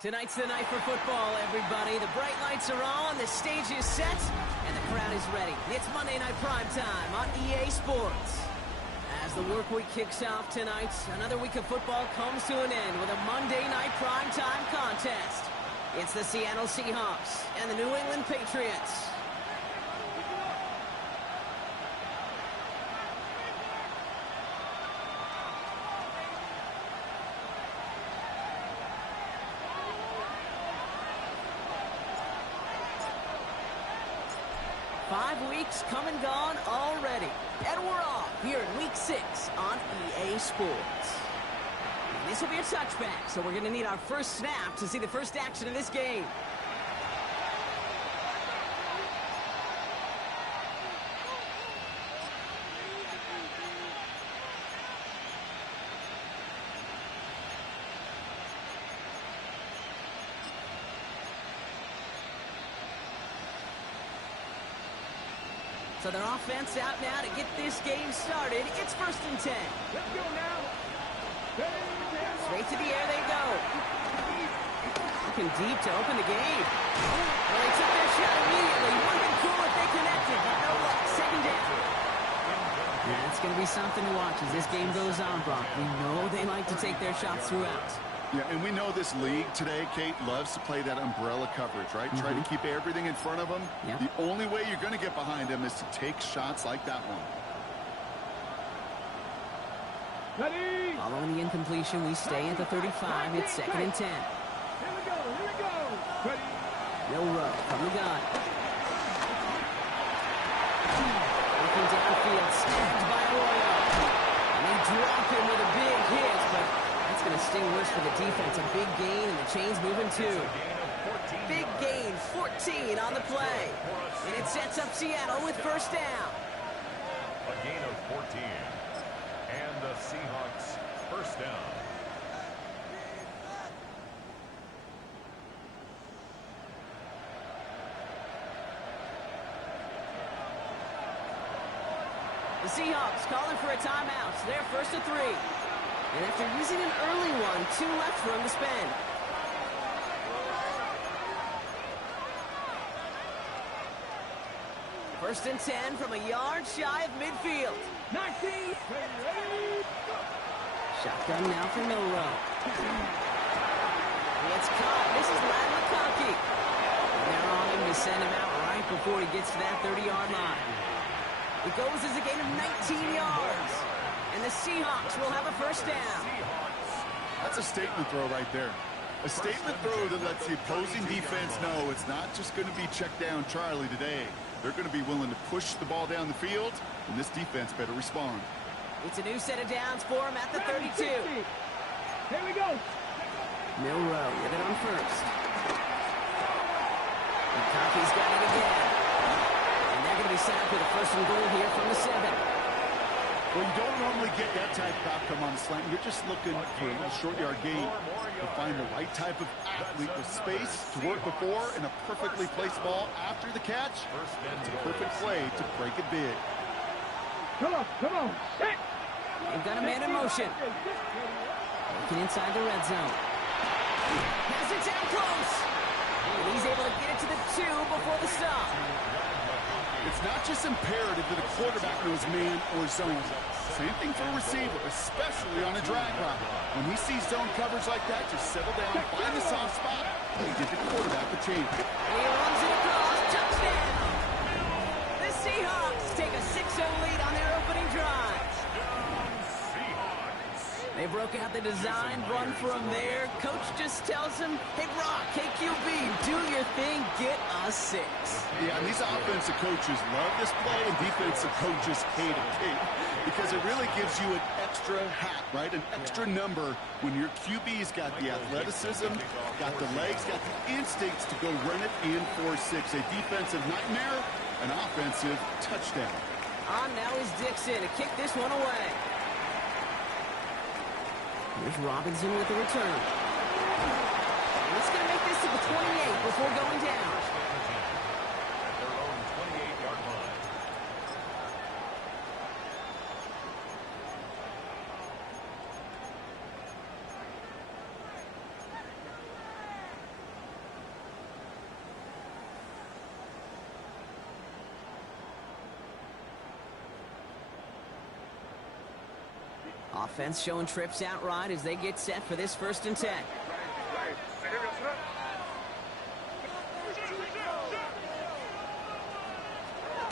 Tonight's the night for football, everybody. The bright lights are on, the stage is set, and the crowd is ready. It's Monday Night Primetime on EA Sports. As the work week kicks off tonight, another week of football comes to an end with a Monday Night Primetime contest. It's the Seattle Seahawks and the New England Patriots. Come and gone already. And we're off here in Week 6 on EA Sports. And this will be a touchback, so we're going to need our first snap to see the first action of this game. So their offense out now to get this game started. It's 1st and 10. Let's go now. Straight to the air they go. Looking deep to open the game. Well, they took their shot immediately. Would have been cool if they connected, but no luck. 2nd down. Yeah, it's going to be something to watch as this game goes on, Brock. We know they like to take their shots throughout. Yeah, and we know this league today, Kate, loves to play that umbrella coverage, right? Try to keep everything in front of them. Yep. The only way you're going to get behind them is to take shots like that one. Ready? Following the incompletion, we stay at the 35. It's 2nd and 10. Here we go. Here we go. Ready? Milroe from the gun. Looking downfield, snagged by Arroyo. And they drop him with a big hit, but that's going to sting worse for the defense. A big gain, and the chain's moving too. Big gain, 14 on the play. And it sets up Seattle with 1st down. A gain of 14. And the Seahawks 1st down. The Seahawks calling for a timeout. So they're 1st and 3. And after using an early one, 2 left for him to spend. First and 10 from a yard shy of midfield. 19. Ready? Shotgun now for Milroe. It's caught. This is Ladd McConkey. And they're on him to send him out right before he gets to that 30-yard line. It goes as a gain of 19 yards. And the Seahawks will have a 1st down. That's a statement throw right there. A statement throw that lets the opposing defense know it's not just going to be check down Charlie today. They're going to be willing to push the ball down the field, and this defense better respond. It's a new set of downs for him at the 32. Here we go. Milroe with it on 1st. McConkey's got it again. And they're going to be set up with a 1st and goal here from the 7. Well, you don't normally get that type of outcome on a slant. You're just looking for a little short yard gain to find the right type of athlete with space to work before and a perfectly placed ball after the catch. It's a perfect play to break it big. Come on, come on. Hit. They've got a man in motion. Looking inside the red zone. Has it down close. And he's able to get it to the 2 before the stop. It's not just imperative that a quarterback knows man or zone. Same thing for a receiver, especially on a drag route. When he sees zone coverage like that, just settle down, find the soft spot, and give the quarterback a chance. And he runs it across. Touchdown! The Seahawks take a 6-0 lead on their opening drive. They broke out the design run for him there. Coach just tells him, hey, Brock, KQB, do your thing, get us 6. Yeah, and these offensive coaches love this play, and defensive coaches hate it, because it really gives you an extra hat, right? An extra number when your QB's got the athleticism, got the legs, got the instincts to go run it in for 6. A defensive nightmare, an offensive touchdown. On now is Dixon to kick this one away. Here's Robinson with the return. And it's going to make this to the 28 before going down. At their own 28-yard line. Offense showing trips out right as they get set for this 1st and 10.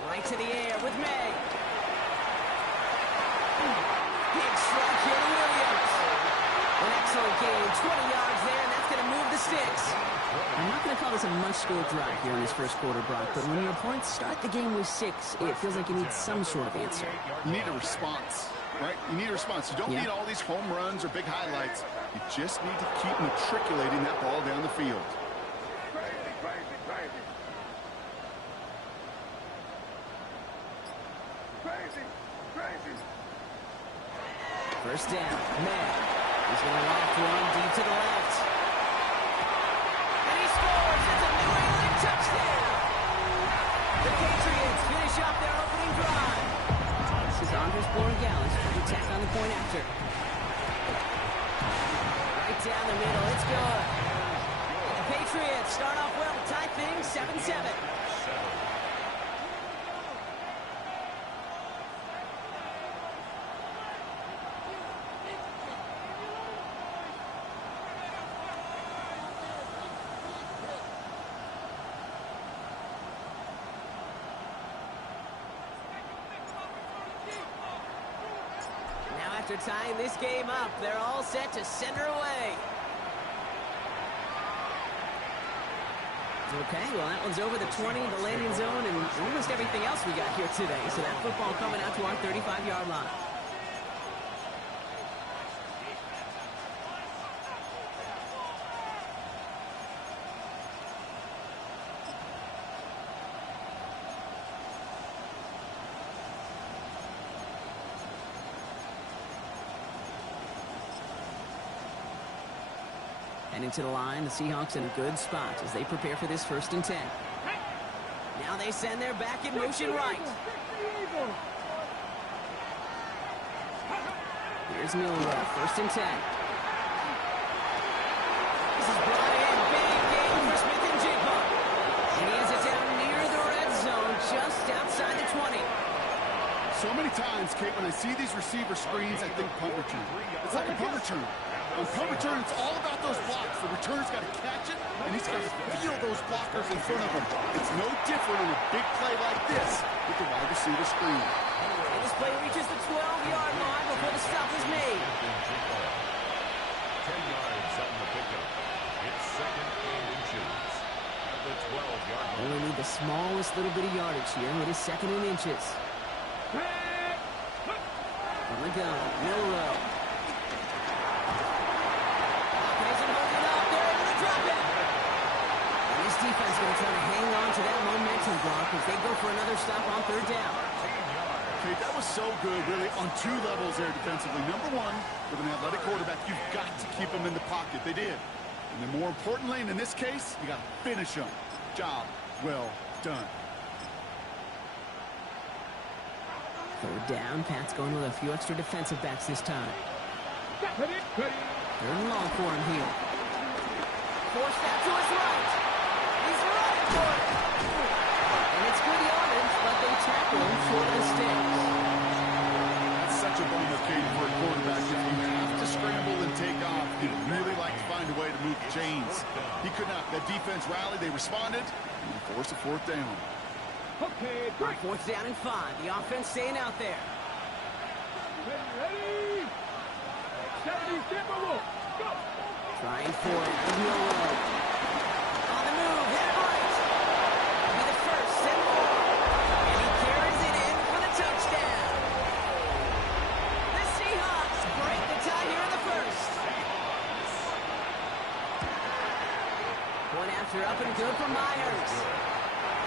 Right to the air with May. Big strike here to Williams. An excellent game, 20 yards there, and that's going to move the sticks. I'm not going to call this a must-score drive here in this 1st quarter, Brock, but when your opponents start the game with 6, it feels like you need some sort of answer. You need a response, right? You need a response. You don't need all these home runs or big highlights. You just need to keep matriculating that ball down the field. First down, May. He's going to loft one deep to the left. And he scores! It's a New England touchdown! The Patriots finish off their opening drive. This is Andres Borregales trying to tack on the point after. Right down the middle, it's good. The Patriots start off well, tie things 7-7. After tying this game up, they're all set to center away. Okay, well, that one's over the 20, the landing zone, and almost everything else we got here today. So that football coming out to our 35-yard line. Heading to the line, the Seahawks in a good spot as they prepare for this 1st and 10. Now they send their back in motion right. Here's Milroe, 1st and 10. This is brought in, big game for Smith-Njigba. And he has it down near the red zone, just outside the 20. So many times, Kate, when I see these receiver screens, I think punt return. It's like a punt return. On punt return, it's all about those blocks. The returner's got to catch it, and he's got to feel those blockers in front of him. It's no different on a big play like this with the wide receiver screen. And this play reaches the 12-yard line before the stop is made. 10 yards on the pickup. It's 2nd and inches at the 12-yard line. Only need the smallest little bit of yardage here. It is 2nd and inches. From the gun, Milroe. Defense going to try to hang on to that momentum, Brock, as they go for another stop on 3rd down. Okay, that was so good, really, on 2 levels there defensively. Number 1, with an athletic quarterback, you've got to keep him in the pocket. They did. And then more importantly, and in this case, you got to finish him. Job well done. 3rd down. Pat's going with a few extra defensive backs this time. 3rd and long for him here. Forced out to his right. He's running for it. And it's good yardage, but they tackle him for the sticks. That's such a bummer, Katie, for a quarterback. If you have to scramble and take off, you'd really like to find a way to move the chains. He could not. That defense rallied. They responded. And they forced a 4th down. Okay, On 4th down and 5. The offense staying out there. ready? 70, go. Trying for it. Milroe. On the move. Hit right. Be the first and more. And he carries it in for the touchdown. The Seahawks break the tie here in the 1st. Point after up and good for Myers.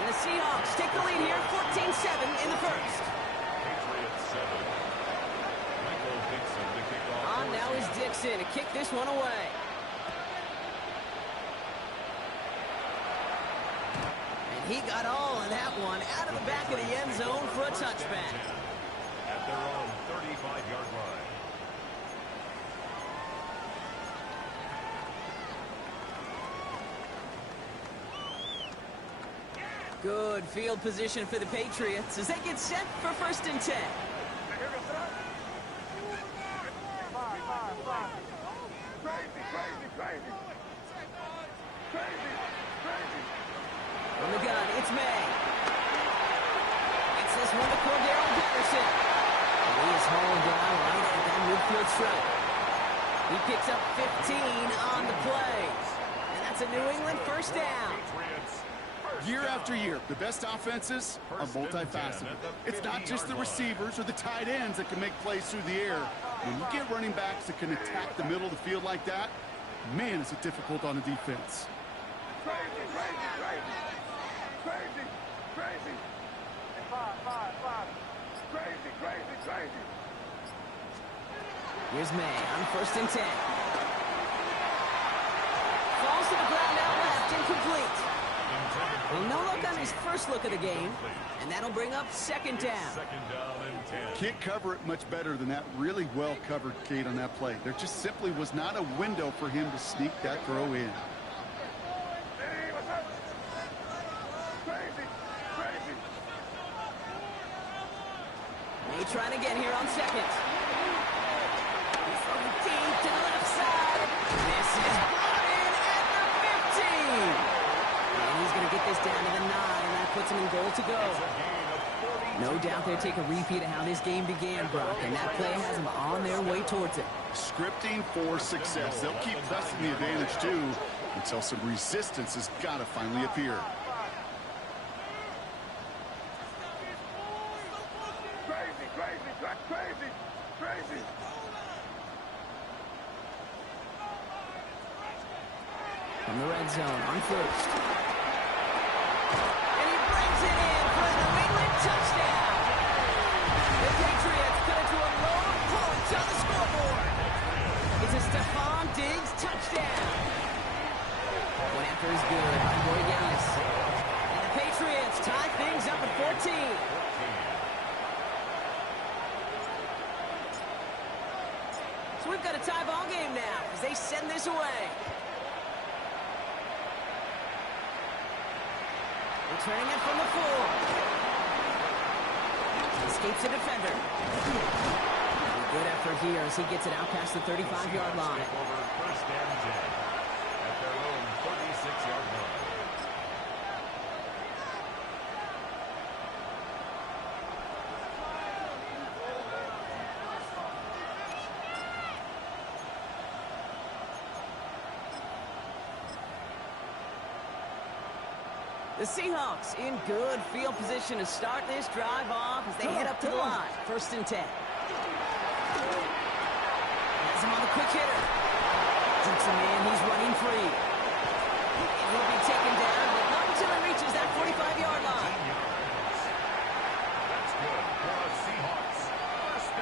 And the Seahawks take the lead here 14-7 in the 1st. Patriots 7. Michael Dixon to kick off. On now is Dixon to kick this one away. He got all of that one out of the back of the end zone for a touchback. At their own 35-yard line. Good field position for the Patriots as they get set for 1st and 10. it's May. It's this one to Cordero Patterson. And he is hauled down right at that midfield stripe. He picks up 15 on the play. And that's a New England first down. Year after year, the best offenses are multifaceted. It's not just the receivers or the tight ends that can make plays through the air. When you get running backs that can attack the middle of the field like that, man, is it difficult on the defense. Crazy, crazy, crazy. Crazy, crazy. Five. Crazy, crazy, crazy. Here's May on 1st and 10. Falls to the ground out left, incomplete. Well, no look on his first look of the game, and that'll bring up 2nd down. Can't cover it much better than that. Really well covered, Kate, on that play. There just simply was not a window for him to sneak that throw in. Hey, what's up? Crazy, crazy. May trying again here on 2nd. He's from deep to the left side. This is brought in at the 15. And he's going to get this down to the 9, and that puts him in goal to go. No doubt they'll take a repeat of how this game began, Brock, and that play has them on their way towards it. Scripting for success. They'll keep pressing the advantage, too, until some resistance has got to finally appear. Crazy, crazy, crazy, crazy. From the red zone on 1st. And he brings it in for a New England touchdown. The Patriots put it to a load of points on the scoreboard. It's a Stephon Diggs touchdown. One after is good by Borgelis. And the Patriots tie things up at 14. So we've got a tie ball game now as they send this away. Returning it from the 4. Escapes the defender. A good effort here as he gets it out past the 35-yard line. Over 1st and 10 at their own 36-yard line. The Seahawks in good field position to start this drive off as they head up to the line. 1st and 10. Has him on the quick hitter. Dukes him in. He's running free. And he'll be taken down, but not until he reaches that 45-yard line. That's good for the Seahawks.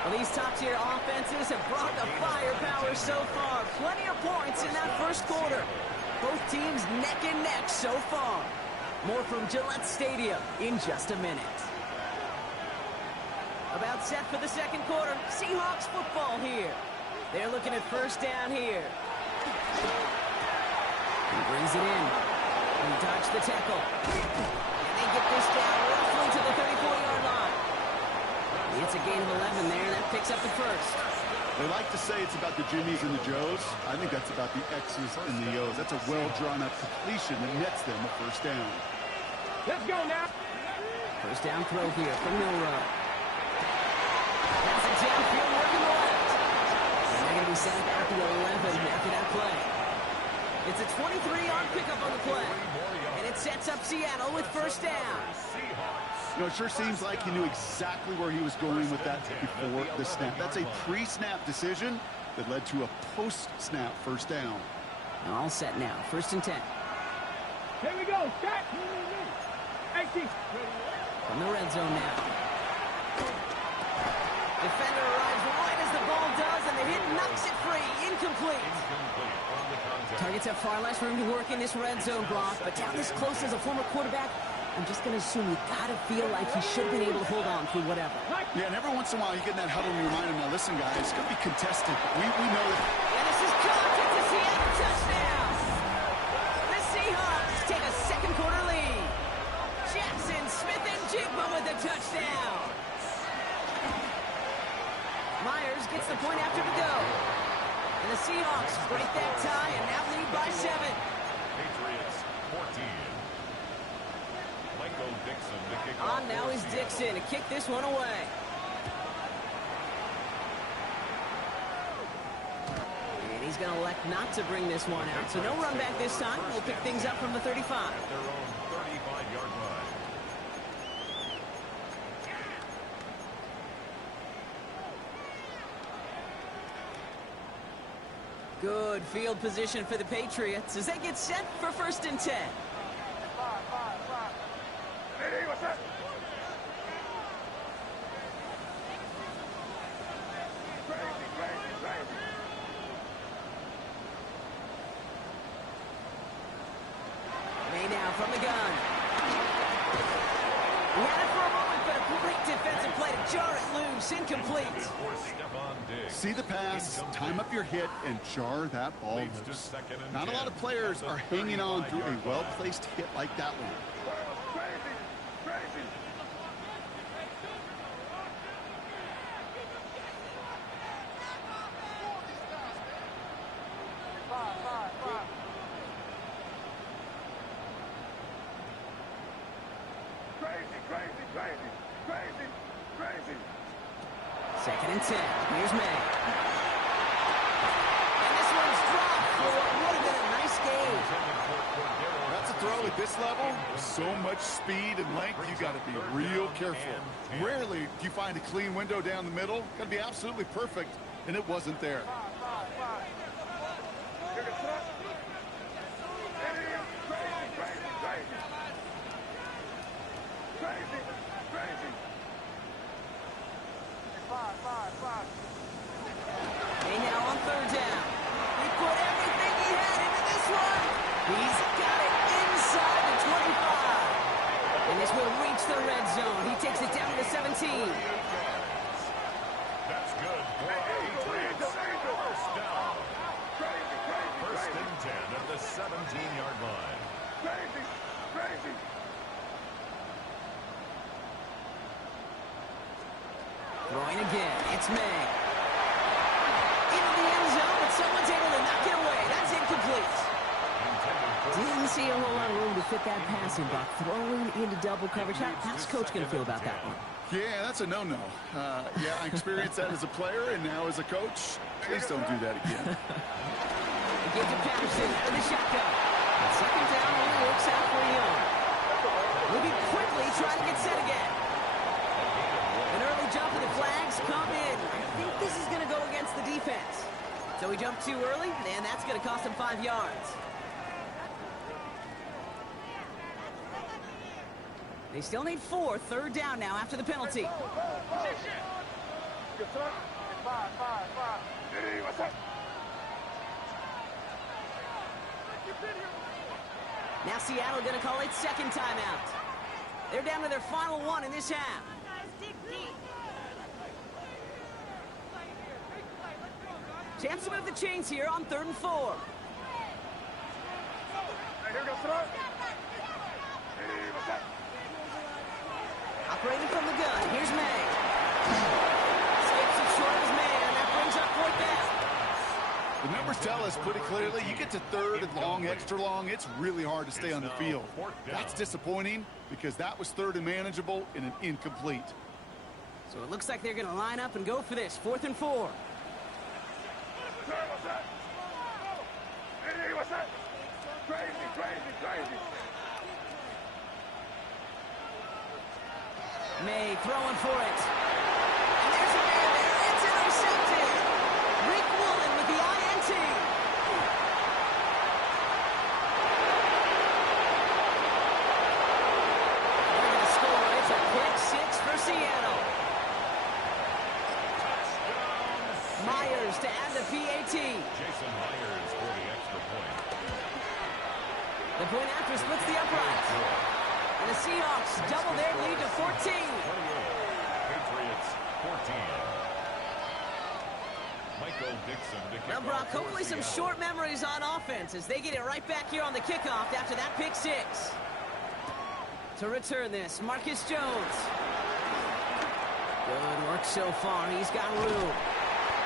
Well, these top-tier offenses have brought the firepower so far. Plenty of points in that first quarter. Both teams neck and neck so far. More from Gillette Stadium in just a minute. About set for the second quarter. Seahawks football here. They're looking at 1st down here. He brings it in. He dodged the tackle. And they get this down roughly to the 34-yard line. It's a gain of 11 there. That picks up the 1st. They like to say it's about the Jimmies and the Joes. I think that's about the X's and the O's. That's a well-drawn-up completion that nets them a 1st down. Let's go now. 1st down throw here from Milroe. That's a downfield working the left. And they're going to be set up at the 11 after that play. It's a 23-yard pickup on the play. And it sets up Seattle with 1st down. You know, it sure seems like he knew exactly where he was going with that before the snap. That's a pre-snap decision that led to a post-snap 1st down. All set now. 1st and 10. Here we go. Start. 18. From the red zone now. Defender arrives right as the ball does, and the hit knocks it free. Incomplete. Targets have far less room to work in this red zone, Brock, but down this close as a former quarterback, I'm just going to assume you got to feel like he should have been able to hold on through whatever. Yeah, and every once in a while you get in that huddle and you remind him, now listen, guys, it's going to be contested. We know that. And this is caught. It's a Seattle touchdown. The Seahawks take a second quarter lead. Jackson Smith and Jigba with the touchdown. Myers gets the point after to go. And the Seahawks break that tie and now lead by 7. Patriots 14. Michael Dixon to kick On off now for is Seattle. Dixon to kick this one away. And he's going to elect not to bring this one out. So no run back this time. We'll pick things up from the 35. At their own 35-yard line. Good field position for the Patriots as they get set for 1st and 10. Hey, what's up? Crazy, crazy, crazy. May now from the gun. He had it for a moment, but a great defensive play to jar it loose. Incomplete. For Stephon Diggs. See the pass, time up your hit, and jar that ball Leads to loose. 2nd and Not a 10. lot of players are hanging on through a well-placed hit like that one. Crazy, crazy. Crazy, crazy, crazy, crazy, crazy. 2nd and 10. Here's May. And this one's dropped for what would have been a nice game. That's a throw at this level. So much speed and length, you got to be real careful. Rarely do you find a clean window down the middle. Got to be absolutely perfect, and it wasn't there. You're gonna stop. Crazy, crazy, crazy. Crazy, crazy. May now on 3rd down. He put everything he had into this one. He's got it inside the 25. And this will reach the red zone. He takes it down to the 17. That's good for the Patriots. First down. Crazy, crazy, First crazy. and 10 at the 17-yard line. Crazy, crazy. Throwing again. It's May. Into the end zone, but someone's able to knock it away. That's incomplete. Didn't see a whole lot of room to fit that passing, but throwing into double coverage. How's Coach going to feel about that one? Yeah, that's a no-no. Yeah, I experienced that as a player and now as a coach. Please don't do that again. He gives it Patterson in the shotgun. And 2nd down only works out for Young. Moving quickly, trying to get set again. An early jump and the flags come in. I think this is going to go against the defense. So he jumped too early, and that's going to cost him 5 yards. They still need 4. 3rd down now after the penalty. Good son. Hey, what's up? Now Seattle going to call its 2nd timeout. They're down to their final one in this half. Chance to move the chains here on 3rd and 4. Hey, here goes son. Hey, what's up? Operating from the gun. Here's May. Skips it short of his man. That brings up 4th down. The numbers tell us pretty clearly, you get to 3rd and long, extra long, it's really hard to stay on the field. That's disappointing because that was 3rd and manageable and an incomplete. So it looks like they're going to line up and go for this. 4th and 4. Sir, what's up? Hey, what's up? Crazy, crazy, crazy. May throwing for it. And there's a man there. It's intercepted. Rick Woolen with the INT. They're going to score. It's a pick 6 for Seattle. Myers to add the PAT. Jason Myers for the extra point. The point after splits the upright. And the Seahawks double their lead to 14. 28. Patriots 14. Michael Dixon to kick Now, Brock, off for hopefully some Seattle. short memories on offense as they get it right back here on the kickoff after that pick 6. To return this, Marcus Jones. Good work so far. He's got room.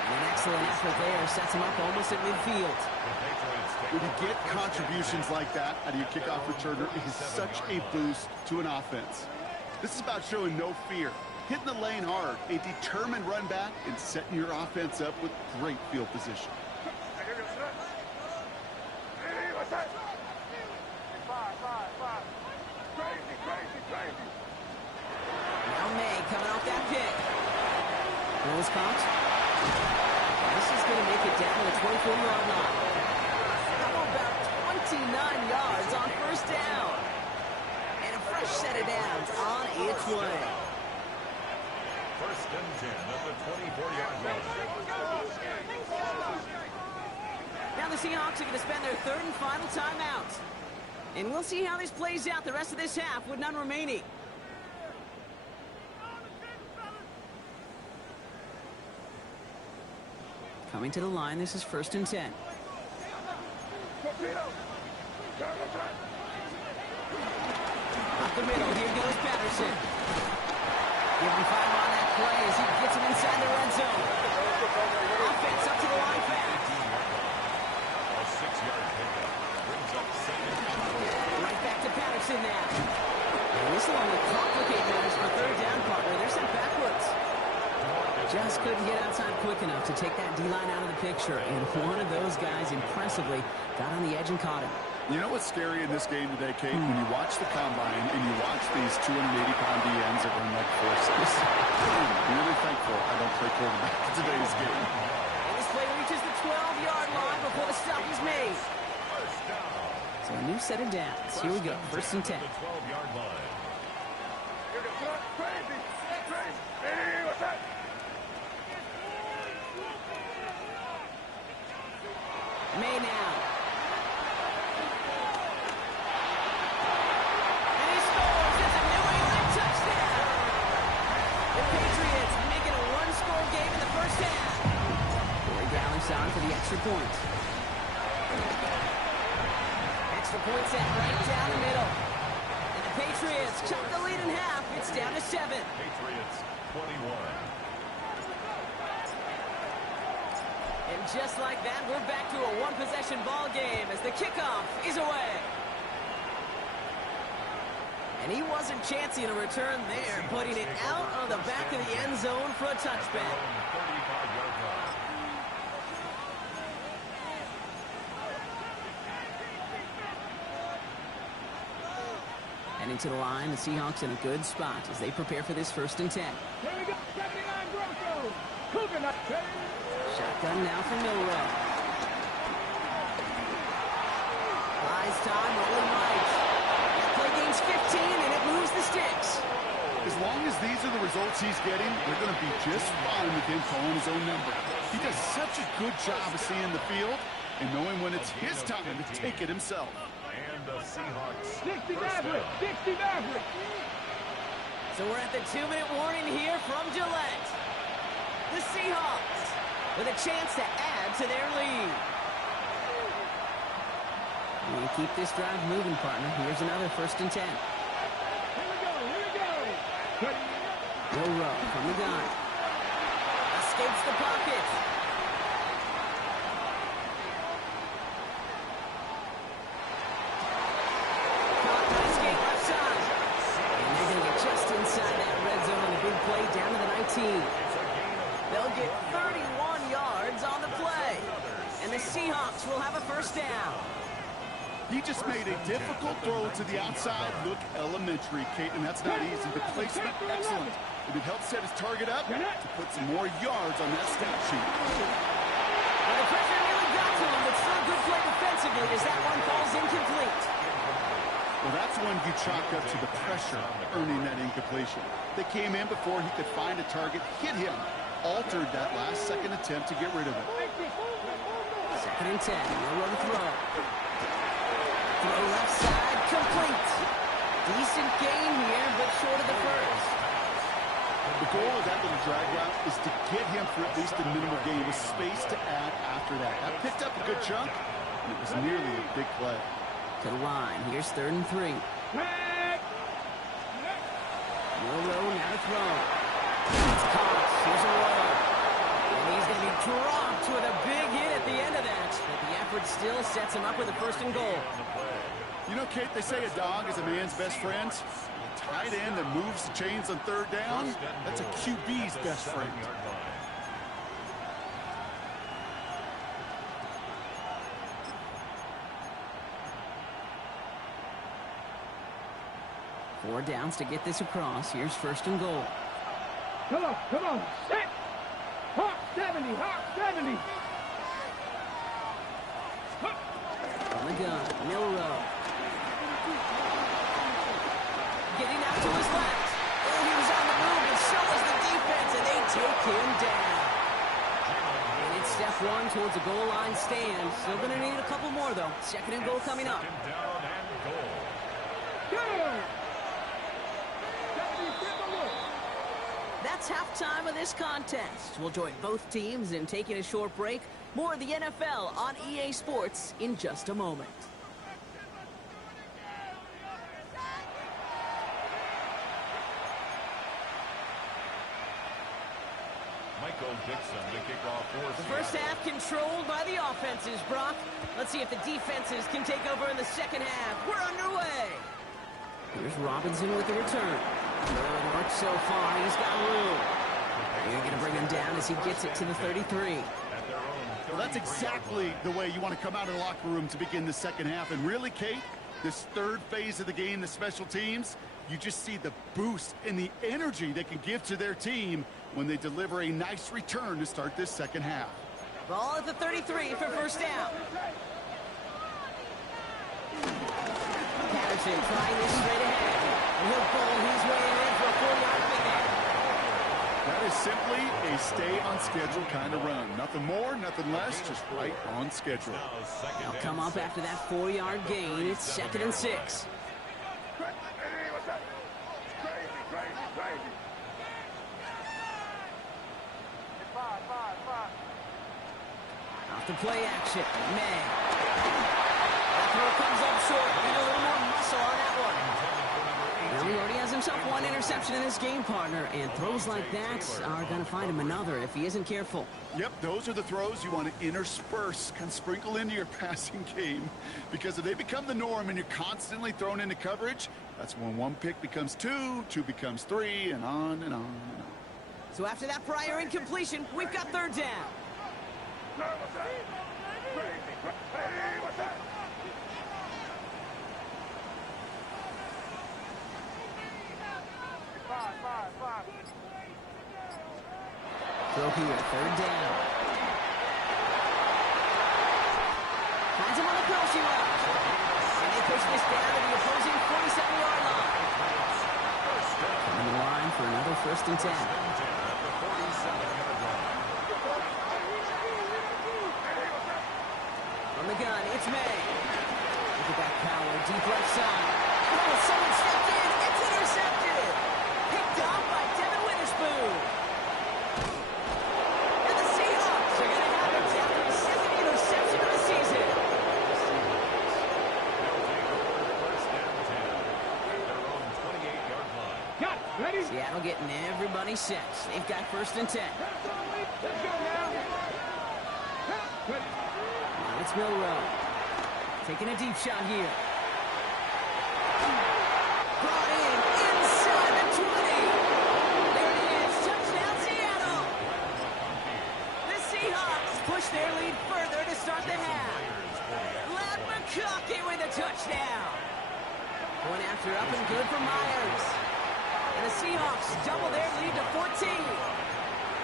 And the next Excellent effort there. Sets him up almost at midfield. When you get contributions like that out of your kickoff returner, it is such a boost to an offense. This is about showing no fear, hitting the lane hard, a determined run back, and setting your offense up with great field position. Now May coming off that pick. Ball is caught. This is going to make it down to the 24-yard line. How about 29 yards on first down? And a fresh set of downs on its way. First and 10 at the 24-yard line. Now the Seahawks are going to spend their third and final timeout. And we'll see how this plays out the rest of this half with none remaining. Coming to the line, this is first and 10. Up the middle, here goes Patterson. Give him 5 on that play as he gets him inside the red zone. Offense up to the line fast. A 6-yard pickup brings up second. Right back to Patterson now. And this will only complicate matters for third down, partner. They're sent backwards. Just couldn't get outside quick enough to take that D-line out of the picture. And one of those guys impressively got on the edge and caught him. You know what's scary in this game today, Kate? When you watch the combine and you watch these 280-pound DNs that run like 4.6. I'm really thankful I don't play quarterback in today's game. And this play reaches the 12-yard line before the stop is made. So a new set of downs. Here we go, first and 10. The 12-yard line. May now. And he scores. It's a New England touchdown. The Patriots make it a one-score game in the first half. Corey Dallas on for the extra point. Extra point set right down the middle. And the Patriots chop the lead in half. It's down to 7. Patriots 21. And just like that, we're back to a one-possession ball game as the kickoff is away. And he wasn't chancing a return there, putting it out on the back of the end zone for a touchback. 35-yard line. Heading to the line, the Seahawks in a good spot as they prepare for this first and 10. Here we go, 79 Broncos. Coconut Train. Shotgun now from Milrow. Buys time, rolling right. That play gains 15, and it moves the sticks. As long as these are the results he's getting, they're going to be just fine with him calling his own number. He does such a good job of seeing the field and knowing when it's his time to take it himself. And the Seahawks 60 first down. Maverick. 60 Maverick. So we're at the 2-minute warning here from Gillette. The Seahawks with a chance to add to their lead. We keep this drive moving, partner. Here's another first and 10. Here we go. Milrow from the gun. Escapes the pocket. Caught by skate left side. And they're going to get just inside that red zone on a big play down to the 19. They'll get 31 yards on the play. And the Seahawks will have a first down. He just made a difficult throw to the outside. Look elementary, Kate, and that's not easy. The placement, excellent. It helped set his target up to put some more yards on that stat sheet. Well, the pressure nearly got to him, but still a good play defensively as that one falls incomplete. Well, that's one you chalk up to the pressure earning that incompletion. They came in before he could find a target, hit him, altered that last-second attempt to get rid of it. Second and 10, Milrow to throw. Throw left side, complete. Decent gain here, but short of the first. The goal of that little drag route is to get him for at least a minimal gain with space to add after that. That picked up a good chunk, and it was nearly a big play. To the line, here's 3rd and 3. Milrow now to throw. It's caught, here's a roll. And he's going to be dropped Hurts with a big hit at the end of that. But the effort still sets him up with a 1st and goal. You know, Kate, they say a dog is a man's best friend. A tight end that moves the chains on 3rd down, that's a QB's best friend. 4 downs to get this across. Here's 1st and goal. Come on, set! Hawk 70, Hawk 70! On the gun, Milroe. Getting out to his left. Oh, he was on the move, and so was the defense, and they take him down. And it's step 1 towards a goal line stand. Still going to need a couple more, though. 2nd and goal coming up. Down and goal. That's halftime of this contest. We'll join both teams in taking a short break. More of the NFL on EA Sports in just a moment. Michael Dixon to kick off for The first half controlled by the offenses, Brock. Let's see if the defenses can take over in the 2nd half. We're underway. Here's Robinson with the return. Good work so far. He's got room. You're going to bring him down as he gets it to the 33. Well, that's exactly the way you want to come out of the locker room to begin the 2nd half. And really, Kate, this 3rd phase of the game, the special teams, you just see the boost and the energy they can give to their team when they deliver a nice return to start this 2nd half. Ball at the 33 for 1st down. Patterson trying this straight ahead. And he'll pull his way in for a 4-yard pickup. That is simply a stay-on-schedule kind of run. Nothing more, nothing less, just right on schedule. They'll come up after that 4-yard gain. It's 2nd and 6. Off the play action. May. That throw comes up short. Need a little more muscle on that one. Now he already has himself 1 interception in this game, partner, and throws like that are going to find him another if he isn't careful. Yep, those are the throws you want to intersperse, kind of sprinkle into your passing game, because if they become the norm and you're constantly thrown into coverage, that's when 1 pick becomes 2, 2 becomes 3, and on and on and on. So after that prior incompletion, we've got 3rd down. Throw here, 3rd down. Finds him on the crossing route. And they push this down to the opposing 47-yard line. On the line for another 1st and 10. On the gun, it's May. Look at that power, deep left side. Oh, someone stepped in. It's intercepted. Picked off by Devin Witherspoon. And the Seahawks are going to have it after his 2nd interception of the season. Seattle getting everybody set. They've got 1st and 10. Now it's Milroe. Taking a deep shot here. Brought in inside the 20. There it is. Touchdown, Seattle. The Seahawks push their lead further to start the half. Ladd McConkey with a touchdown. Going after up and good for Myers. And the Seahawks double their lead to 14.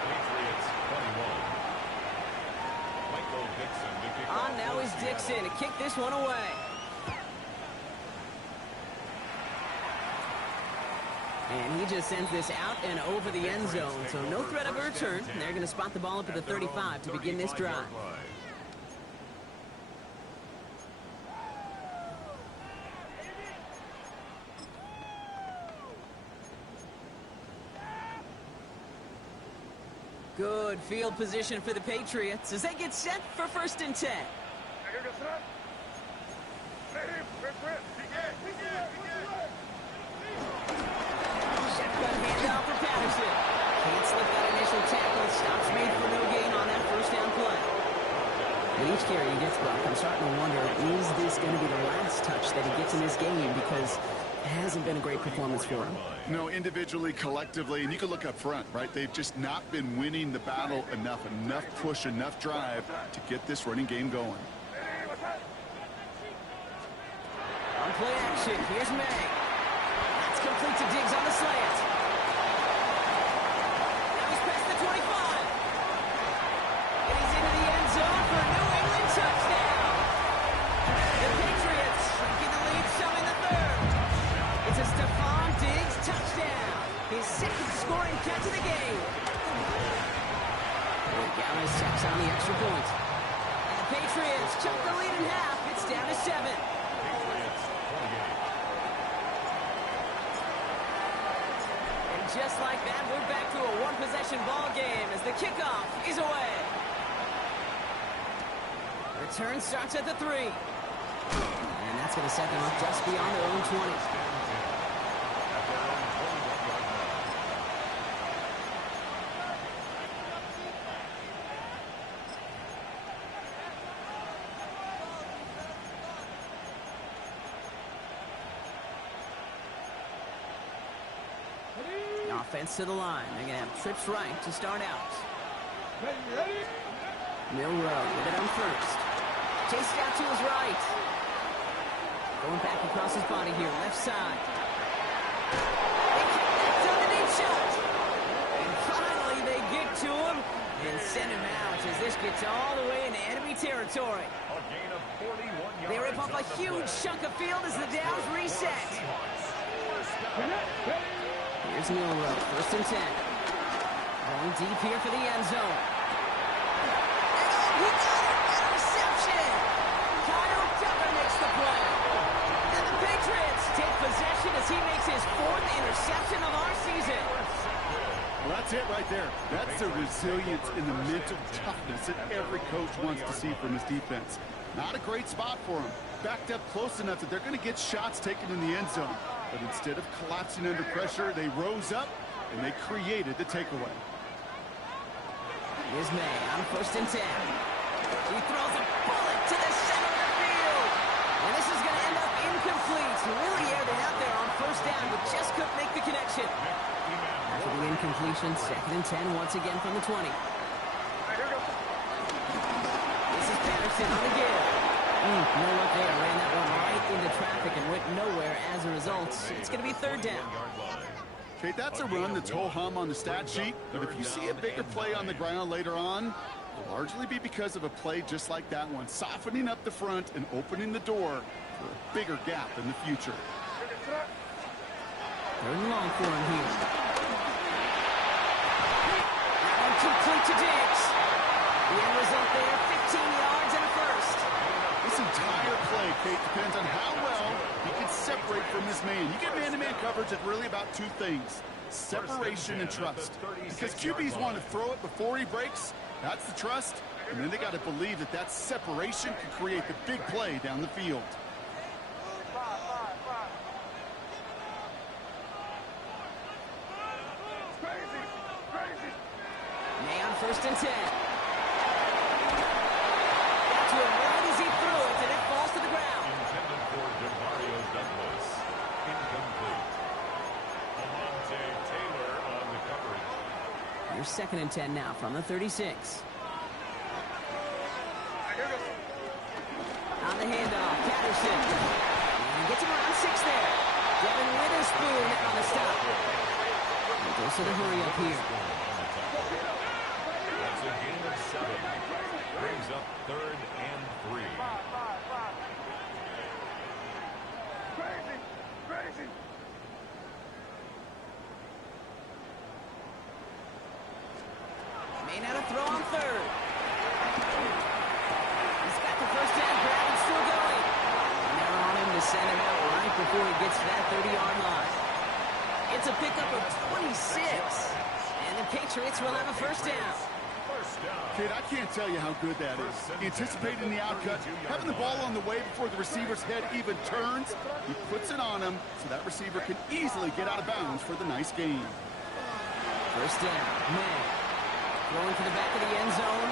Patriots 21. Michael Dixon to kick off. On now is Dixon to kick this one away. And he just sends this out and over the end zone. So no threat of a return. They're going to spot the ball up at the 35 to begin this drive. Good field position for the Patriots as they get set for 1st and 10. Shotgun handoff for Patterson. Can't slip that initial tackle. Stops made for no gain on that 1st down play. With each carry he gets, Buck, I'm starting to wonder, is this going to be the last touch that he gets in this game? Because it hasn't been a great performance for him. No, individually, collectively, and you can look up front, right? They've just not been winning the battle enough push, enough drive to get this running game going. On play action, here's May. That's complete to Diggs on the slant. Now he's past the 25. And he's into the end zone for a New England touchdown. The Patriots shrinking the lead, showing the third. It's a Stephon Diggs touchdown. His second scoring catch of the game. Gallus tacks on the extra point. And the Patriots chop the lead in half. It's down to 7. And just like that, we're back to a one-possession ball game as the kickoff is away. Return starts at the 3. And that's going to set them up just beyond their own 20. Offense to the line. They're going to have trips right to start out. Milroe with it on first. Chased out to his right. Going back across his body here, left side. It's underneath shot. And finally they get to him and send him out as this gets all the way into enemy territory. A gain of 41 yards. They rip off a huge chunk of field as the downs reset. Here's Milroe, first and 10. Going deep here for the end zone. He got it! Interception! Kyle Duggar makes the play. And the Patriots take possession as he makes his 4th interception of our season. Well, that's it right there. That's the resilience and the mental toughness that every coach wants to see from his defense. Not a great spot for him. Backed up close enough that they're going to get shots taken in the end zone. But instead of collapsing under pressure, they rose up and they created the takeaway. Here's May on first and 10. He throws a bullet to the center of the field. And this is going to end up incomplete. He really aired it out there on first down, but just couldn't make the connection. After the incompletion, second and 10 once again from the 20. This is Patterson on the give. No look there. Ran that one right into traffic and went nowhere as a result. It's going to be third down. Okay, that's a run that's ho-hum on the stat sheet, but if you see a bigger play on the ground later on, it'll largely be because of a play just like that one, softening up the front and opening the door for a bigger gap in the future. Third and long for him here. That one complete to Diggs. The end result there, 15 yards and a first. This entire play, Kate, depends on how well he can separate from this man. You get man-to-man coverage, it's really about two things, separation and trust. Because QBs want to throw it before he breaks, that's the trust, and then they got to believe that that separation can create the big play down the field. May on first and 10. Got to him right as he threw it, and it falls to the ground. Intended for Demario Douglas. Incomplete. Alontae Taylor on the coverage. Here's second and 10 now from the 36. On the handoff, Patterson. And gets him around 6 there. Devin Witherspoon on the stop. And goes to the hurry up here. That's a gain of 7. Brings up 3rd and 3. May not have throw on third. He's got the first down grab and still going. And they're on him to send him out right before he gets to that 30-yard line. It's a pickup of 26. And the Patriots will have a first down. Kid, I can't tell you how good that is. Anticipating the outcut, having the ball on the way before the receiver's head even turns, he puts it on him so that receiver can easily get out of bounds for the nice gain. First down, May. Throwing to the back of the end zone.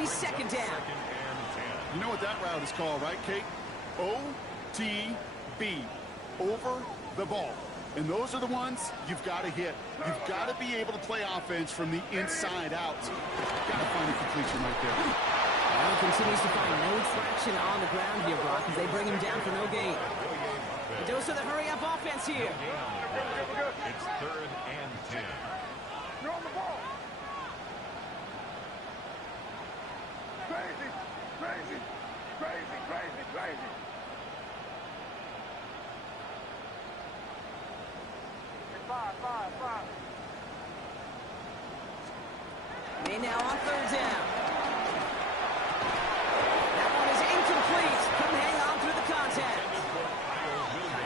be second down. Second and 10. You know what that route is called, right, Kate? OTB, over the ball. And those are the ones you've got to hit. You've got to be able to play offense from the inside out. Got to find a completion right there. Well, he continues to find no traction on the ground here, Brock, as they bring him down for no gain. The dose of the hurry-up offense here. It's third and 10. You're on the ball. Crazy, crazy, crazy, crazy, crazy. Five. They now on third down. That one is incomplete. Couldn't hang on through the contact.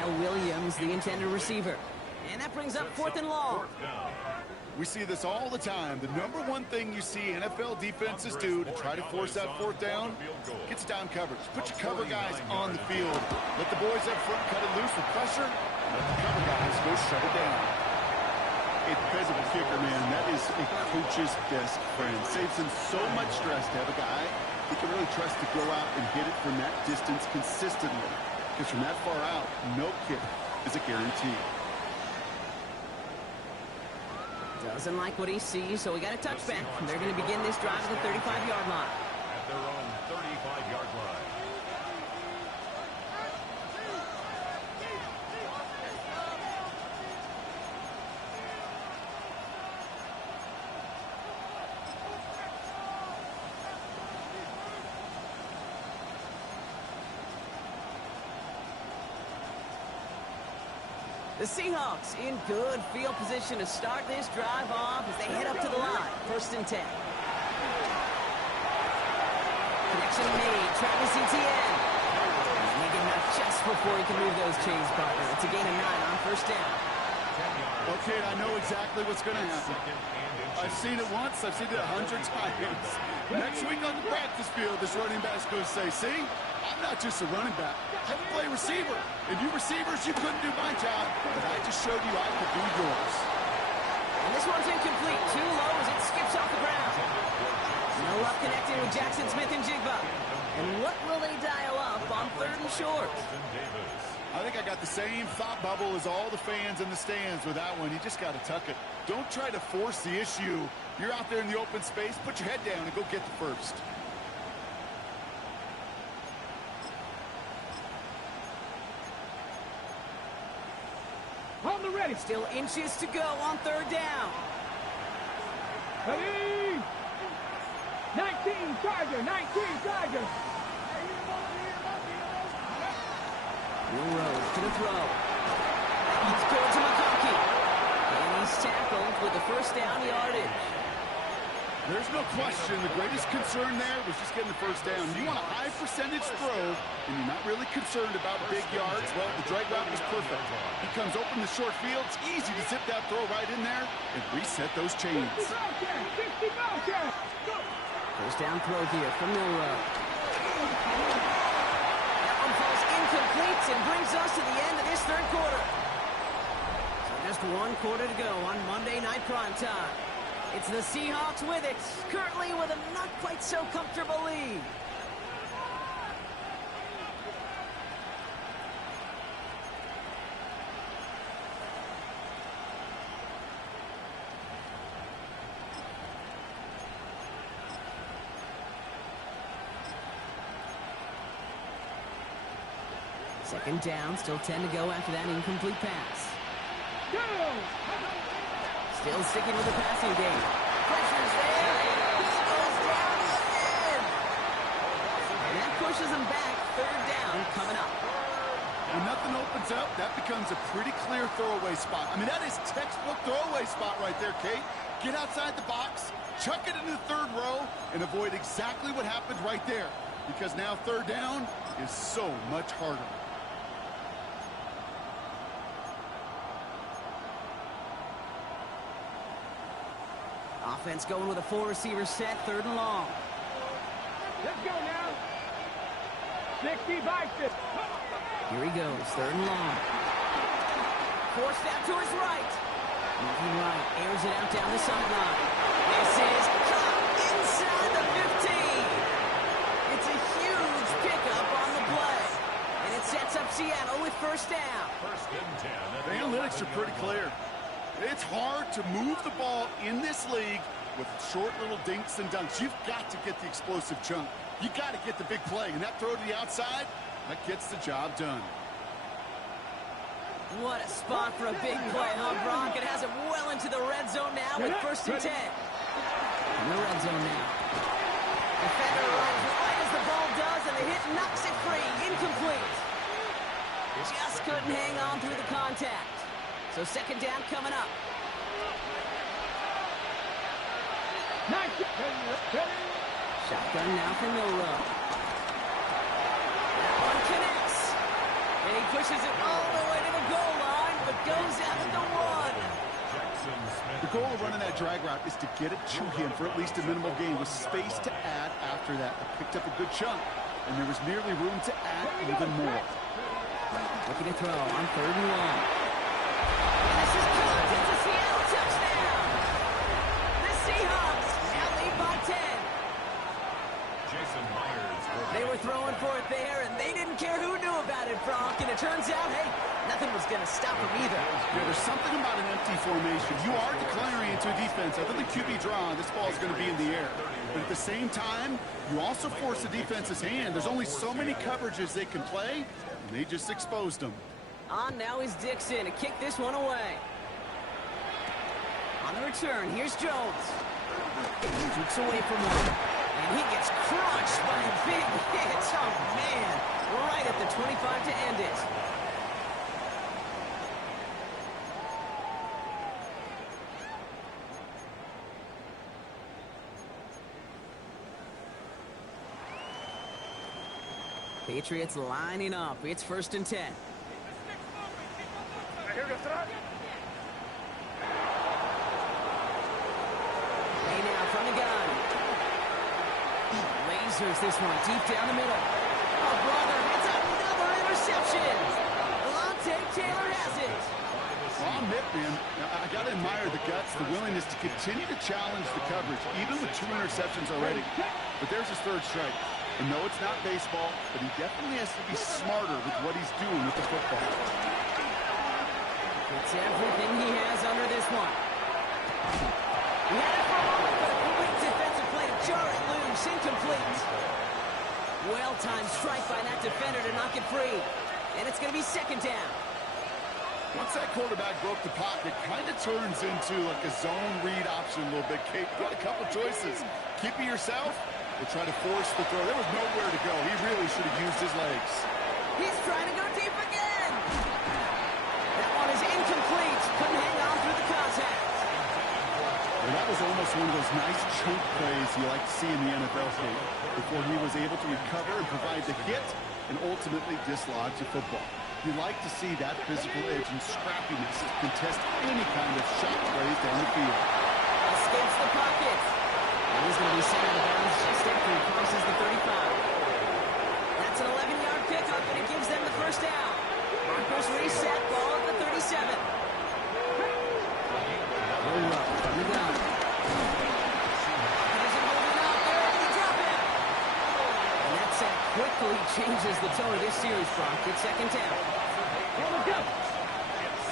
Kyle Williams, the intended receiver. And that brings up fourth and long. We see this all the time. The number one thing you see NFL defenses do to try to force that fourth down, gets down coverage. Put your cover guys on the field. Let the boys up front cut it loose with pressure. Let the cover guys go shut it down. A physical kicker, man, that is a coach's best friend. Saves him so much stress to have a guy he can really trust to go out and hit it from that distance consistently. Because from that far out, no kick is a guarantee. Doesn't like what he sees, so we got a touchback. They're going to begin this drive at the 35-yard line. At their own 35-yard line. The Seahawks in good field position to start this drive off as they head up to the line. First and 10. Connection made. Travis Etienne. He's making enough just before he can move those chains, partner. It's a gain of 9 on first down. Okay, I know exactly what's going to happen. I've seen it once. I've seen it 100 times. Next week on the practice field, this running back's going to say, see, I'm not just a running back. I can play receiver. And you receivers, you couldn't do my job, but I just showed you I could do yours. And this one's incomplete. Too low as it skips off the ground. No luck connecting with Jackson Smith and Jigba. And what will they dial up on third and short? I think I got the same thought bubble as all the fans in the stands with that one. You just got to tuck it. Don't try to force the issue. You're out there in the open space. Put your head down and go get the first. On the ready. Still inches to go on third down. Ready. 19 Charger. Will Rhodes to the throw. He's going to McConkey. And he's tackled with the first down yardage. There's no question the greatest concern there was just getting the first down. You want a high percentage throw, and you're not really concerned about big yards. Well, the drag route was perfect. He comes open the short field. It's easy to zip that throw right in there and reset those chains. First down throw here from Milroe. That one falls incomplete and brings us to the end of this third quarter. So just one quarter to go on Monday Night Primetime. It's the Seahawks with it, currently with a not quite so comfortable lead. Second down, still 10 to go after that incomplete pass. Still sticking with the passing game. Pressure's there. He goes down again. And that pushes him back. Third down coming up. When nothing opens up, that becomes a pretty clear throwaway spot. I mean, that is textbook throwaway spot right there, Kate. Get outside the box, chuck it into the third row, and avoid exactly what happened right there. Because now third down is so much harder. Offense going with a 4-receiver set, third and long. Let's go now. 60 biceps. Here he goes, third and long. Forced out to his right. Moving right, airs it out down the sideline. This is caught inside the 15. Seattle with first down. First and 10. The analytics are pretty clear. It's hard to move the ball in this league with short little dinks and dunks. You've got to get the explosive chunk. You got to get the big play. And that throw to the outside, that gets the job done. What a spot for a big play, huh, Brock? It has it well into the red zone now with first and 10. In the red zone now. Defender runs right as the ball does, and the hit knocks it free. Incomplete. Just couldn't hang on through the contact. So second down coming up. Shotgun now for Milroe. That one connects. And he pushes it all the way to the goal line, but goes out at the one. The goal of running that drag route is to get it to him for at least a minimal gain with space to add after that. They picked up a good chunk, and there was merely room to add even more. Looking to throw on 3rd and 1. And this is caught. It's a Seattle touchdown. The Seahawks now lead by 10. Jason Myers. They were throwing for it there, and they didn't care who knew about it, Brock. And it turns out, hey, nothing was going to stop them either. Yeah, there's something about an empty formation. You are declaring into a defense. Other than QB draw, this ball is going to be in the air. But at the same time, you also force the defense's hand. There's only so many coverages they can play, and they just exposed them. On now is Dixon to kick this one away. On the return, here's Jones. Tweaks away from one. And he gets crushed by a big hit. Oh, man. Right at the 25 to end it. Patriots lining up. It's first and 10. Hey now from the gun. Lasers this one deep down the middle. Oh, brother, it's another interception. Lante Taylor has it. Well, I'll admit, man, I got to admire the guts, the willingness to continue to challenge the coverage, even with 2 interceptions already. But there's his 3rd strike. And no, it's not baseball, but he definitely has to be smarter with what he's doing with the football. It's everything he has under this one. He had it for a moment, but a quick defensive play to jar it loose. Incomplete. Well-timed strike by that defender to knock it free. And it's going to be second down. Once that quarterback broke the pocket, kind of turns into like a zone read option a little bit. Kate, you got a couple choices. Keep it yourself or try to force the throw. There was nowhere to go. He really should have used his legs. He's trying to go deep again. That one is incomplete. Couldn't hang on through the contact. Well, that was almost one of those nice chunk plays you like to see in the NFL, Kate, before he was able to recover and provide the hit and ultimately dislodge the football. You like to see that physical edge and scrappiness to contest any kind of shot plays down the field. Escapes the pocket. And he's going to be sent out of bounds just after he crosses the 35. That's an 11-yard pickup, and it gives them the first down. Broncos reset, ball at the 37. From the gun. Pocket isn't holding up. They're ready to drop it. And that sack quickly changes the tone of this series, Brock. It's second down. It's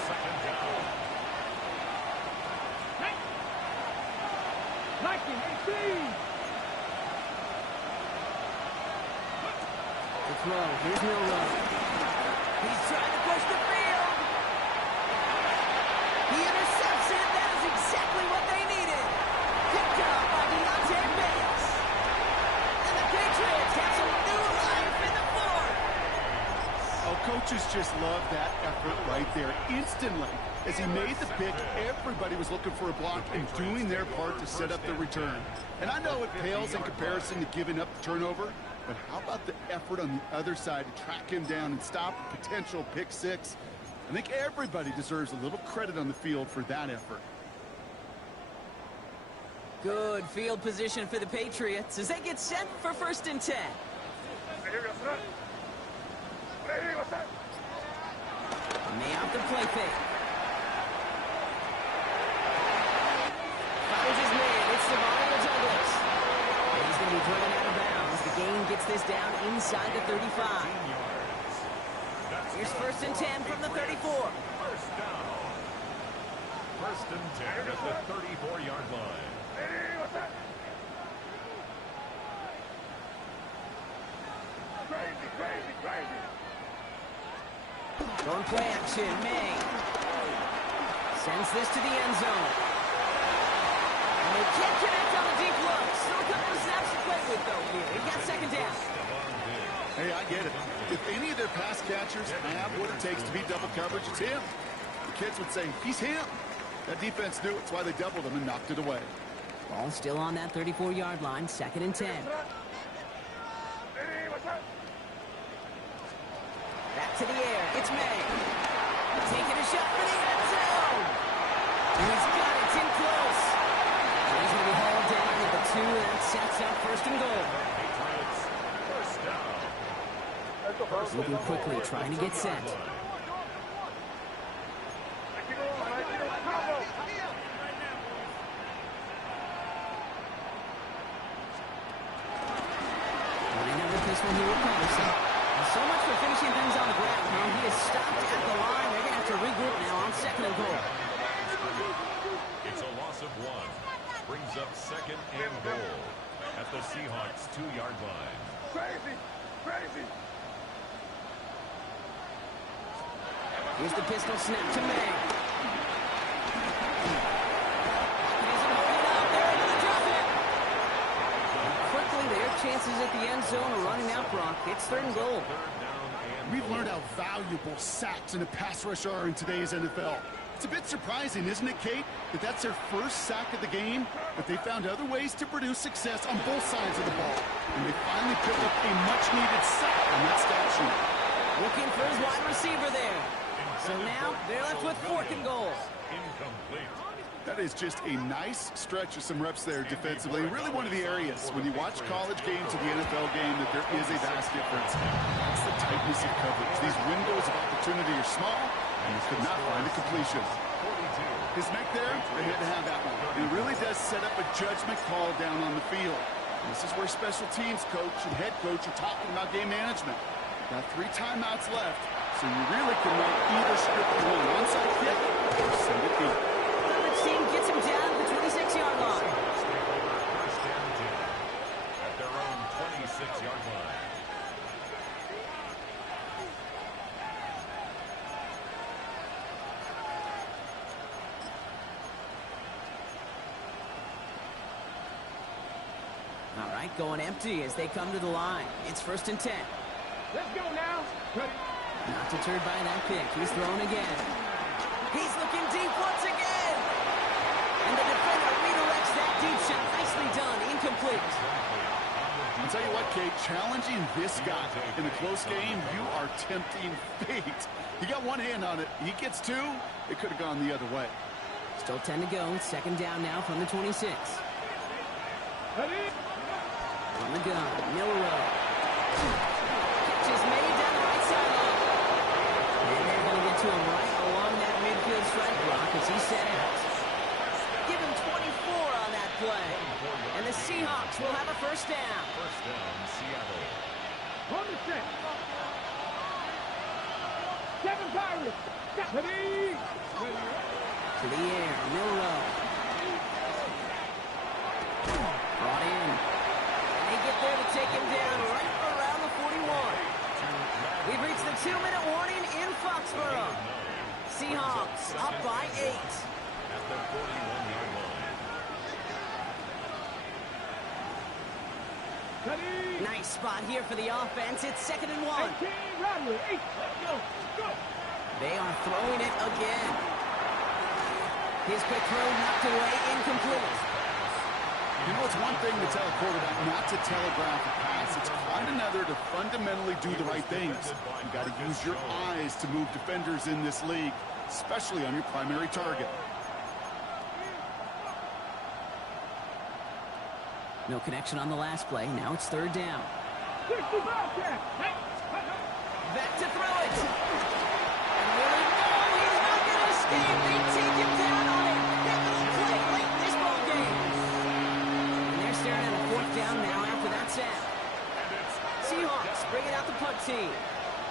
second down. The throw. Here's Milroe. He's trying to push the field. He intercepts it. That is exactly what they needed. Picked up by Deontay Bates. And the Patriots have some new life in the fourth. Oh, coaches just love that effort right there. Instantly, as he made the pick, everybody was looking for a block and doing their part to set up the return. And I know it pales in comparison to giving up the turnover, but how about the effort on the other side to track him down and stop a potential pick six? I think everybody deserves a little credit on the field for that effort. Good field position for the Patriots as they get set for first and 10. May out the play fake. Coverage is made. It's Devontae Douglas. And he's going to be driven out of bounds. The gain gets this down inside the 35. Here's 1st and 10 from the 34. First down. 1st and 10 at the 34-yard line. Hey, what's that? Crazy, crazy, crazy. Going play action, May. Sends this to the end zone. And they can't connect on the deep look. Still a couple of snaps to play with, though, here. He got 2nd down. Hey, I get it. If any of their pass catchers have what it takes to beat double coverage, it's him. The kids would say, he's him. That defense knew it. That's why they doubled him and knocked it away. Ball still on that 34-yard line. 2nd and 10. Hey, what's that? Back to the air. It's May. Taking a shot for the end zone. And he's got it. It's in close. And he's going to be hauled down at the 2. That sets up 1st and goal. First down. Moving quickly, trying to get set. This one here with Patterson. And so much for finishing things on the ground. Now he is stopped at the line. They're going to have to regroup now on 2nd and goal. It's a loss of 1. Brings up 2nd and goal at the Seahawks 2-yard line. Crazy, crazy. Here's the pistol snap to May. Pocket isn't holding up. They're able to drop it. Quickly, their chances at the end zone are running out, Brock. It's 3rd and goal. We've learned how valuable sacks in a pass rush are in today's NFL. It's a bit surprising, isn't it, Kate, that that's their first sack of the game, but they found other ways to produce success on both sides of the ball. And they finally picked up a much-needed sack on that stat sheet. Looking for his wide receiver there. So now they're left with 4th and goal. Incomplete. That is just a nice stretch of some reps there defensively. Really one of the areas when you watch college games to the NFL game that there is a vast difference. That's the tightness of coverage. These windows of opportunity are small, and they could not find a completion. His neck there, they had to have that one. It really does set up a judgment call down on the field. This is where special teams coach and head coach are talking about game management. Got 3 timeouts left, so you really can run either script you want. Onside kick or send it deep. Which team gets him down to the 26-yard line? First and 10 at their own 26-yard line. All right, going empty as they come to the line. It's 1st and 10. Let's go now. Not deterred by that pick. He's thrown again. He's looking deep once again. And the defender redirects that deep shot. Nicely done. Incomplete. I'll tell you what, Kate, challenging this guy in a close game, you are tempting fate. He got one hand on it. He gets 2. It could have gone the other way. Still 10 to go. 2nd down now from the 26. From the gun, Milrow. Catch is made down the right sideline. And they're going to get to him right along that midfield strike block as he set out. Give him 24 on that play. And the Seahawks will have a 1st down. First down, Seattle. On the set. 7 Pirates. Ready. To the air, Milrow. Brought in. And they get there to take him down right around the 41. We've reached the 2-minute warning in Foxborough. Seahawks up by 8. At the 41-yard line. Nice spot here for the offense. It's 2nd and 1. They are throwing it again. His quick throw knocked away, incomplete. You know, it's one thing to tell a quarterback not to telegraph a pass. It's quite another to fundamentally do the right things. You got to use your eyes to move defenders in this league, especially on your primary target. No connection on the last play. Now it's 3rd down. Back to throw it. And really, no, he's not going to escape. They take him down on it. That little play late in this ball game. And they're staring at a 4th down now after that snap. Seahawks bring it out the punt team.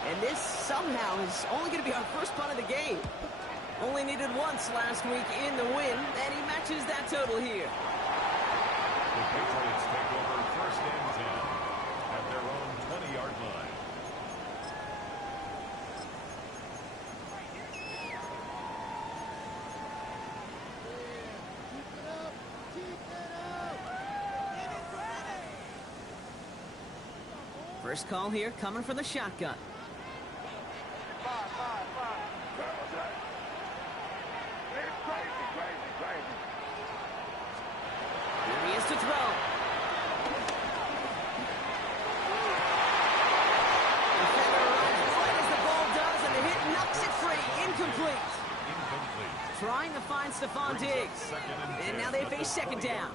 And this somehow is only going to be our first punt of the game. Only needed once last week in the win, and he matches that total here. The Patriots take over first and 10 at their own 20-yard line. First call here coming from the shotgun. Here he is to throw. Defender arrives right as the ball does, and the hit knocks it free. Incomplete. Trying to find Stephon Diggs. And now they face second down.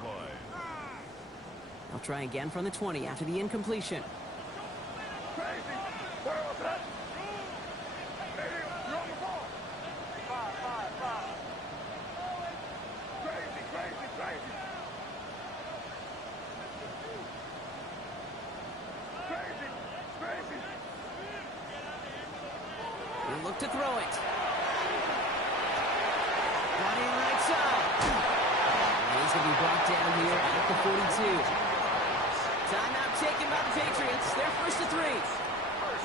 They'll try again from the 20 after the incompletion. He'll look to throw it. Got in right side. And he's going to be brought down here at the 42. Timeout taken by the Patriots. They're first to 3.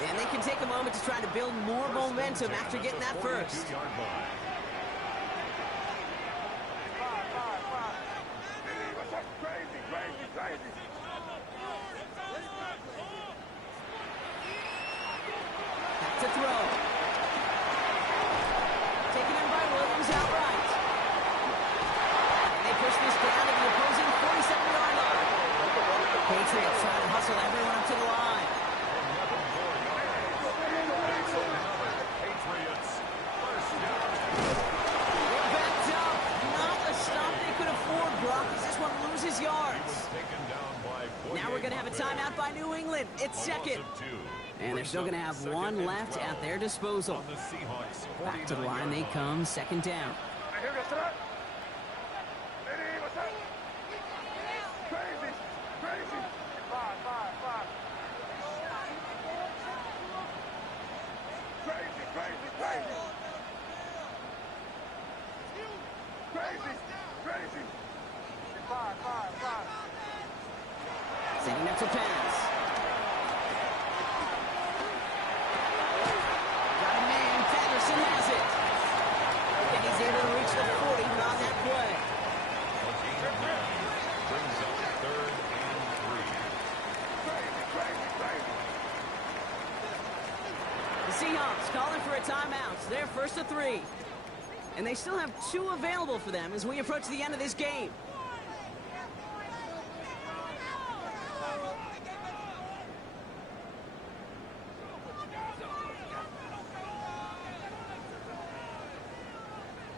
And they can take a moment to try to build more momentum after getting that first. Back to throw. Taken in by Williams outright. And they push this down to the opposing 47-yard line. Patriots trying to hustle everyone up to the line. They're backed up. Not a stop they could afford, Brock, as this one loses yards. Now we're going to have a timeout by New England. It's second. And they're still going to have one left at their disposal. Back to the line they come, second down. Setting up to pass. Got a man, Patterson has it. And he's able to reach the 40 on that play. Brings up third and 3. The Seahawks calling for a timeout. They're first to 3. And they still have 2 available for them as we approach the end of this game.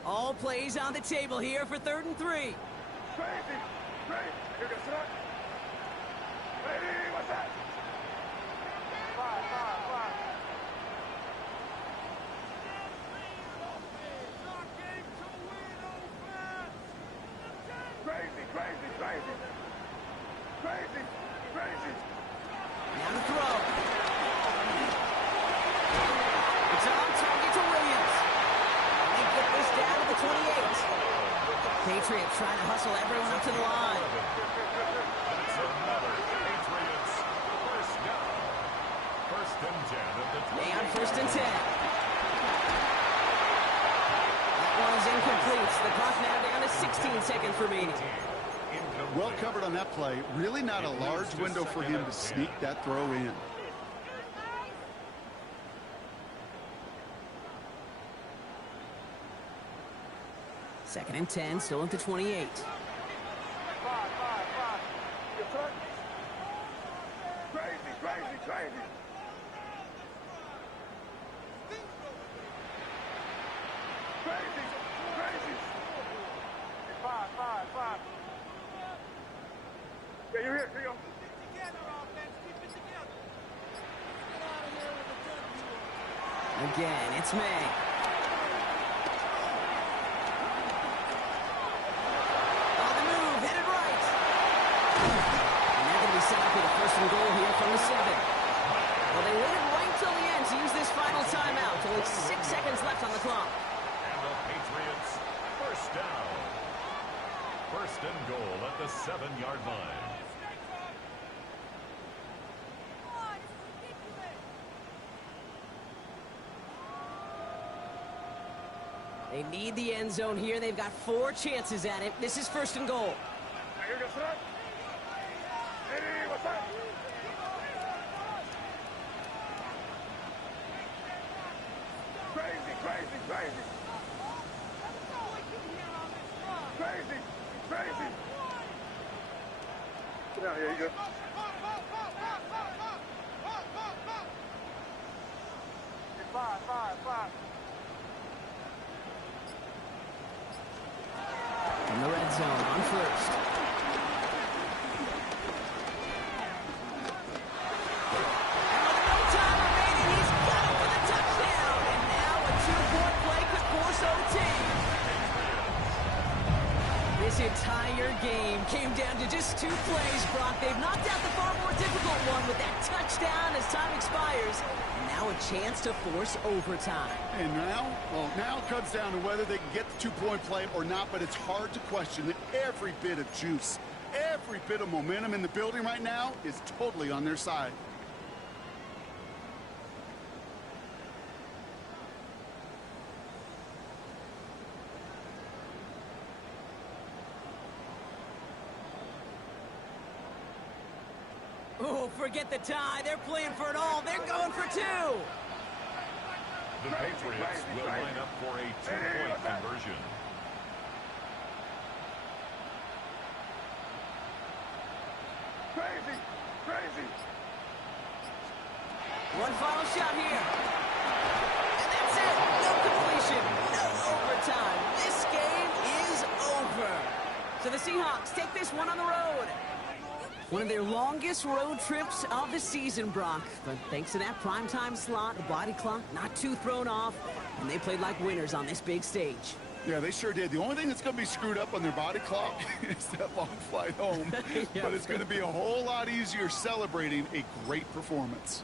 All plays on the table here for third and 3. Now to throw. It's on target to Williams. They get this down to the 28. Patriots trying to hustle everyone up to the line. That's another Patriots first down. First and 10 at the 28. They on first and 10. That one is incomplete. The clock now down to 16 seconds remaining. Well covered on that play. Really not a large window for him to sneak that throw in. Second and 10, still at the 28. Yeah, you're here, Trio. Again, it's May. On the move, headed right. And they're going to be set up with a first and goal here from the 7. Well, they waited right till the end to use this final timeout. Only 6 seconds left on the clock. And the Patriots, first down. First and goal at the 7-yard line. They need the end zone here. They've got 4 chances at it. This is first and goal. Crazy. Get out here, you go. Five. From the red zone on first. And with no time remaining, he's got it for the touchdown. And now a 2-point play could force OT. This entire game came down to just 2 plays, Brock. They've knocked out the far more difficult one with that touchdown as time expires. And now a chance to force overtime. And now it comes down to whether they can get the 2-point play or not, but it's hard to question that every bit of juice, every bit of momentum in the building right now is totally on their side. Oh, forget the tie. They're playing for it all. They're going for 2. The Patriots will line up for a 2-point conversion. Crazy. One final shot here. And that's it. No completion. No overtime. This game is over. So the Seahawks take this one on the road. One of their longest road trips of the season, Brock. But thanks to that primetime slot, the body clock not too thrown off, and they played like winners on this big stage. Yeah, they sure did. The only thing that's going to be screwed up on their body clock is that long flight home. Yeah. But it's going to be a whole lot easier celebrating a great performance.